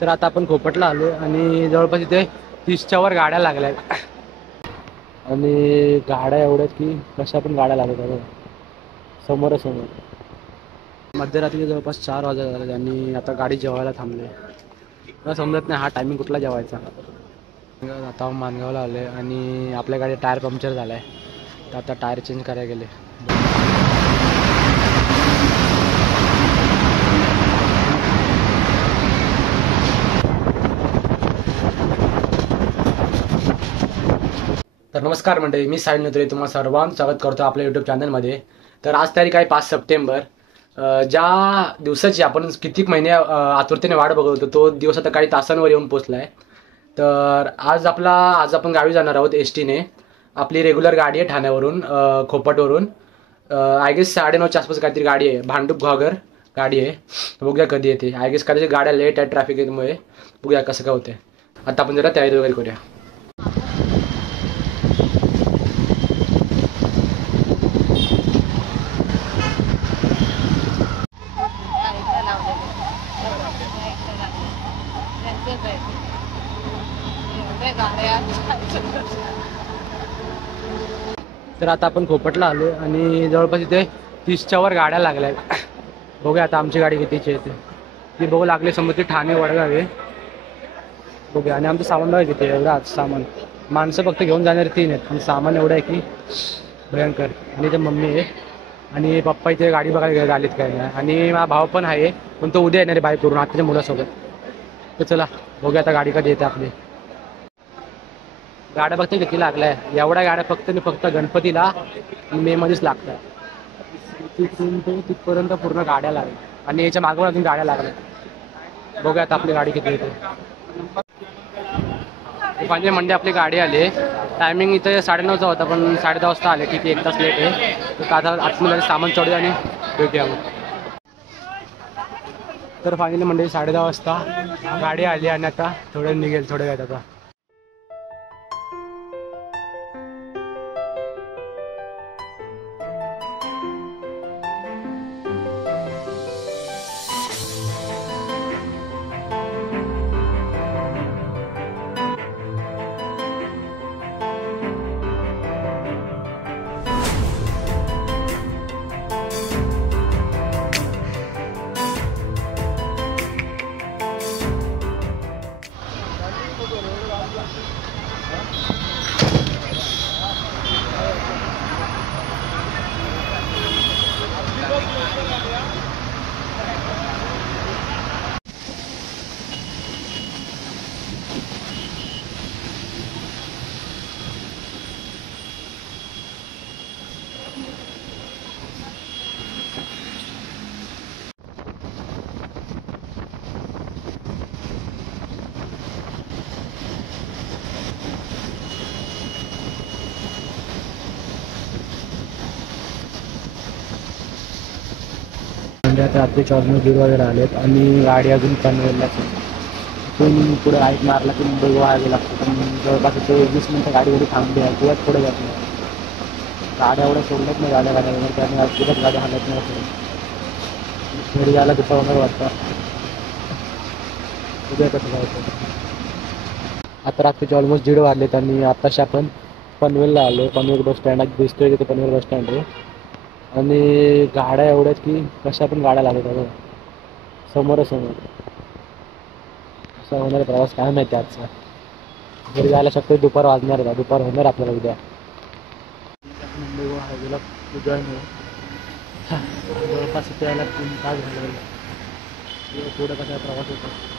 तर आता आपण खोपटला आलो आणि जवळपास इथे 30च्या वर गाड्या लागल्या आणि गाड्या एवढ्यात की कशा पण गाड्या लागत आहेत समोरासमोर। मध्यरात्री जवळपास 4 वाजत झाले आणि आता गाडी जेवायला थांबले। मला समजत नाही हा टायमिंग कुठला जेवायचा। आता मानगावला आले आणि आपल्या गाडी टायर पंक्चर झालाय, तर आता टायर चेंज करायला गेले। तर नमस्कार मंडळी, मी साहिल नत्रे तुम्हाला सर्वांचं स्वागत करतो आपल्या यूट्यूब चॅनलमध्ये। तर आज तारीख आहे 5 सप्टेंबर। ज्या दिवसाची आपण किती महिने आतुरतेने वाट बघत होतो तो दिवस आता काही तासांवर येऊन पोहोचलाय। तर आज आपण गावी जाणार आहोत एसटीने। आपली रेग्युलर गाडी आहे ठाण्यावरून खोपटवरून। आय गेस 9:30च्या आसपास काहीतरी गाडी आहे, भांडूप घागर गाडी आहे। बघूया कधी येते। आय गेस कदाचित गाड्या लेट आहे ट्रॅफिकमुळे, बघूया कसं काय होते। आता आपण जरा तयारी वगैरे करूया। तर आता आपण खोपटला आलो आणि जवळपास इथे 30च्या वर गाड्या लागल्या। बघूया आता आमची गाडी कितीची येते ती बघू लागले। समोर ती ठाणे वडगाव आहे, बघूया। आणि आमचं सामान बघा किती एवढं सामान, माणसं फक्त घेऊन जाणारे 3 आहेत आणि सामान एवढं आहे की भयंकर। आणि ते मम्मी आहे आणि पप्पा इथे गाडी बघायला आलीत काय नाही, आणि माझा भाव पण आहे पण तो उद्या येणार आहे बाईक करून आताच्या मुलासोबत। तर चला बघूया आता गाडी कधी येते आपली। गाड्या फक्त किती लागल्या, एवढ्या गाड्या फक्त गणपतीला मे मध्येच लागतात। तिथून ते तिथपर्यंत पूर्ण गाड्या लागल्या आणि याच्या मागून अजून गाड्या लागल्या। बघूया आता आपली गाडी किती येते। पांजे मंडे आपली गाडी आली, टायमिंग इथे 9:30चा होता पण 10:30 वाजता आले। ठीक आहे, 1 तास लेट आहे। तर आता आतमध्ये सामान चढूया आणि भेटूया मग। तर फायनली मंडळी 10:30 वाजता गाडी आली आणि आता निघेल थोड्या वेळात आता। आता रात्रीचे ऑलमोस्ट 1:30 वगैरे आलेत आणि गाडी अजून पनवेललाच आहे। इथून पुढे राईट मारला की मुंबई व्हायला लागतं, पण जवळपास इथे 20 मिनटं गाडीवरी थांबली आहे किंवा पुढे जात नाही। गाड्या एवढ्या सोडल्याच नाही गाड्या त्यामुळे अजिबात गाड्या हालत नाही। घरी जायला दुपार वगैरे वाटतं, उद्या कसं जायचं। आता रात्रीचे ऑलमोस्ट 1:30 वाजलेत आणि आताशी आपण पनवेलला आलो। पनवेल बस स्टँड दिसतोय तिथे पनवेल बस स्टँड आहे आणि गाड्या एवढ्यात की कशा पण गाड्या लागत आहेत समोरासमोर। असा होणार प्रवास काय माहिती आजचा। घरी जायला शक्य दुपार वाजणार का, दुपार होणार आपल्याला उद्या। मुंबई हायवेला उद्या जवळपास इथे यायला 3 तास झाले, पुढं कसा प्रवास होतो।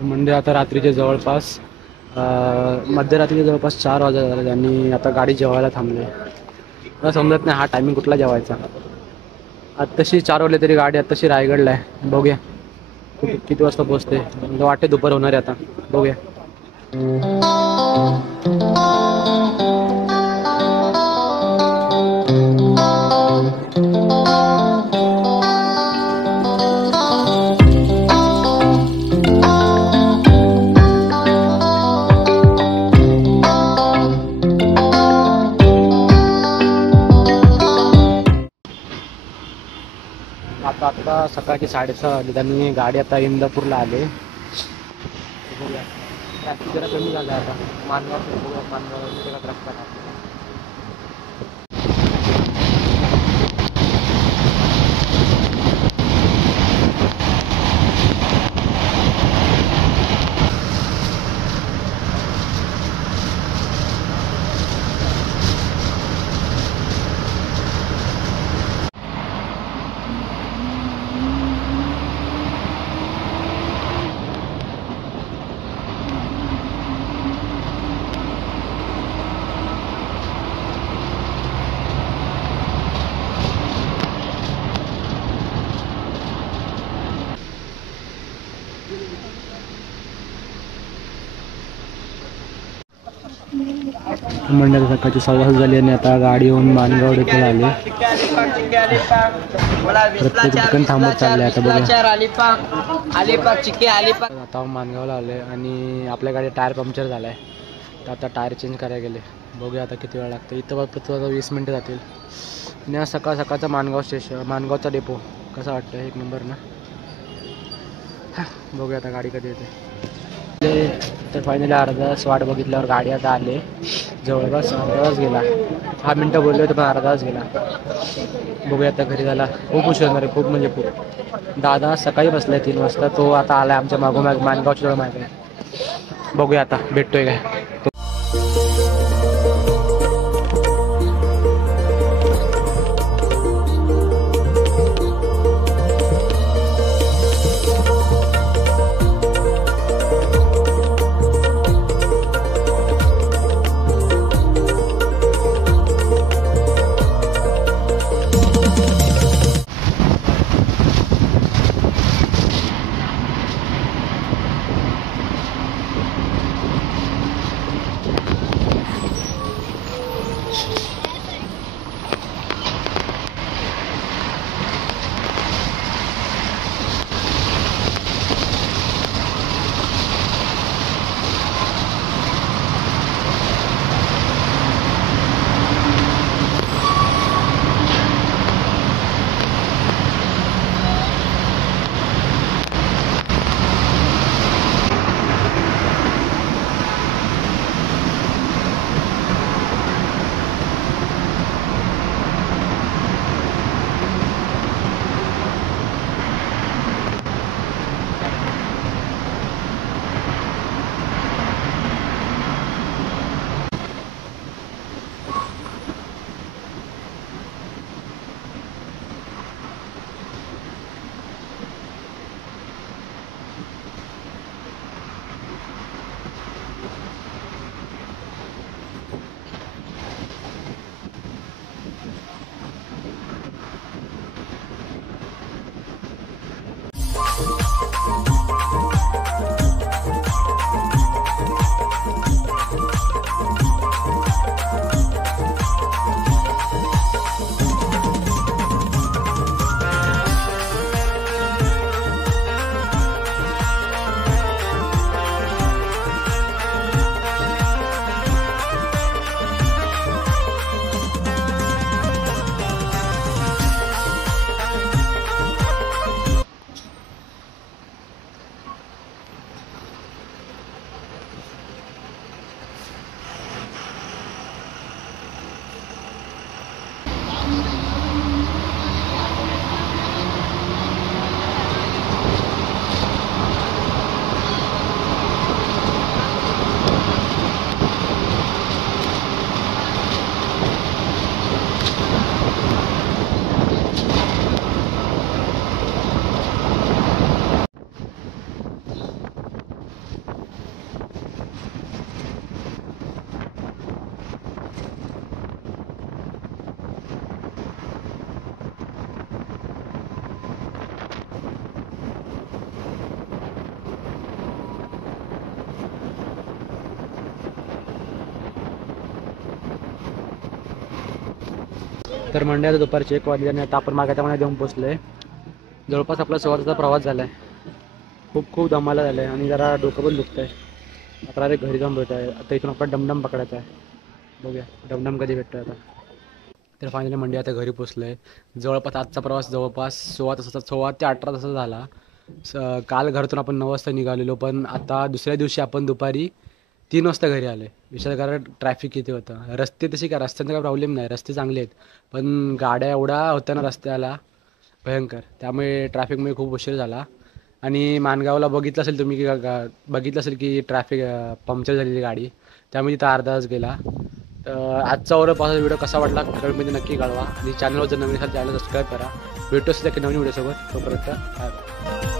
म्हणजे आता रात्रीचे जवळपास मध्यरात्रीचे जवळपास 4 वाजत झाले आणि आता गाडी जेवायला थांबले। मला समजत नाही हा टायमिंग कुठला जेवायचा। आत्ताशी 4 वाजले तरी गाडी आत्ताशी रायगडला आहे. बघूया किती वाजता पोहोचते. मला वाटते दुपार होणार आहे आता. बघूया. आता सकाळची 6:30 वाजली आणि गाडी आता इंदापूरला आले. ट्रॅफिक जरा कमी झाला आता. मानगाव रस्ता मंडळ सकाळची 6:15 झाली आणि आता गाडी येऊन मानगाव डेपोला आले. प्रत्येक ठिकाणी थांबत चालले. आता बघा आता मानगावला आले आणि आपल्या गाडी टायर पंक्चर झालाय. तर आता टायर चेंज करायला गेले. बघूया आता किती वेळ लागतो. इथं फक्त 20 मिनटं जातील. आणि आज सकाळचा मानगावचा डेपो कसा वाटतं. एक नंबर ना. बघूया आता गाडी कधी येते. तर फायनली अर्धा तास वाट बघितल्यावर गाडी आता आले. जवळपास अर्धा तास गेला. 10 मिनटं बोलले होते पण अर्धा तास गेला. बघूया आता घरी झाला. खूप उशीर होणार आहे. खूप म्हणजे खूप. दादा सकाळी बसलाय 3 वाजता. तो आता आलाय आमच्या मागोमाग मानगावच्या जवळ मागे. बघूया आता भेटतोय काय. तर मंडळी आता दुपारची 1 वाजली आणि आता आपण मागात्यामध्ये देऊन पोचलोय. जवळपास आपला 6 तासाचा प्रवास झाला आहे. खूप दमाला झालं आहे आणि जरा डोकं पण दुखतं आहे. आता अरे घरी जाऊन भेटत आहे. आता इथून आपला डमडम पकडायचा आहे. बघूया डमडम कधी भेटतो आता. तर फायनली मंडळी आता घरी पोचलो आहे. जवळपास आजचा प्रवास जवळपास 16 तासाचा 16 ते 18 तासाचा झाला. काल घरातून आपण 9 वाजता निघालेलो, पण आता दुसऱ्या दिवशी आपण दुपारी 3 वाजता घरी आले. विचार करा ट्रॅफिक किती होतं. रस्ते तसे काय, रस्त्यांचा काय प्रॉब्लेम नाही, रस्ते चांगले आहेत, पण गाड्या एवढा होत्या ना रस्त्याला भयंकर. त्यामुळे ट्रॅफिकमुळे खूप उशीर झाला. आणि माणगावला बघितलं असेल तुम्ही की बघितलं असेल की ट्रॅफिक पंक्चर झालेली गाडी, त्यामुळे तिथं अर्धा तास गेला. तर आजचा पावसाचा व्हिडिओ कसा वाटला कमेंटमध्ये नक्की कळवा आणि चॅनलवर जर नवीन असेल चॅनल सबस्क्राईब करा. भेटू असते की नवीन व्हिडिओसोबत. तोपर्यंत